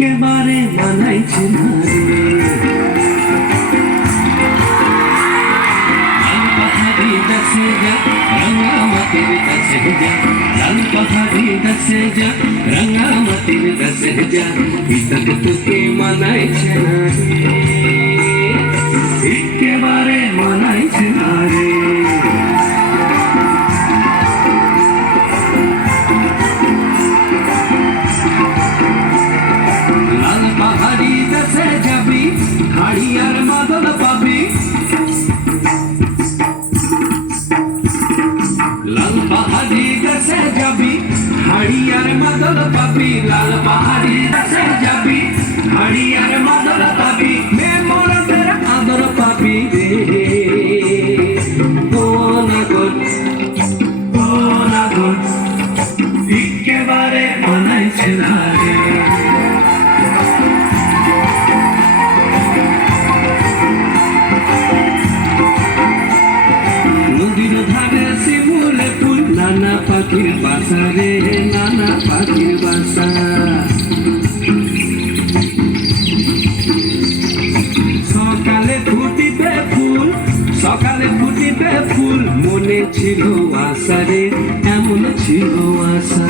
একেবারে মানাইছে না রে। লাল পাহাড়ি গাছে যা রাঙামাটির কাছে যা, লাল পাহাড়ি গাছে যা রাঙামাটির কাছে যা, ইতাকে তোকে মানাইছে না রে, একেবারে মানাইছে না রে। লাল পাহাড়ি গাছে যাবি হাড়ি আর মাদল পাবি, লাল পাহাড়ি গাছে যাবি হাড়ি আর মাদল পাবি, লাল পাহাড়ি গাছে যাবি হাড়ি আর মাদল পাবি, মেমোরদের আদর পাবি রে। ও নাগর ও নাগর একেবারে মানাইছে না রে। নদীর ধারে শিমুল ফুল, নানা পাখির বাসা রে, নানা পাখির বাসা। সকালে ফুটিবে ফুল, সকালে ফুটিবে ফুল, মনে ছিল আশা রে, এমন ছিল আশা।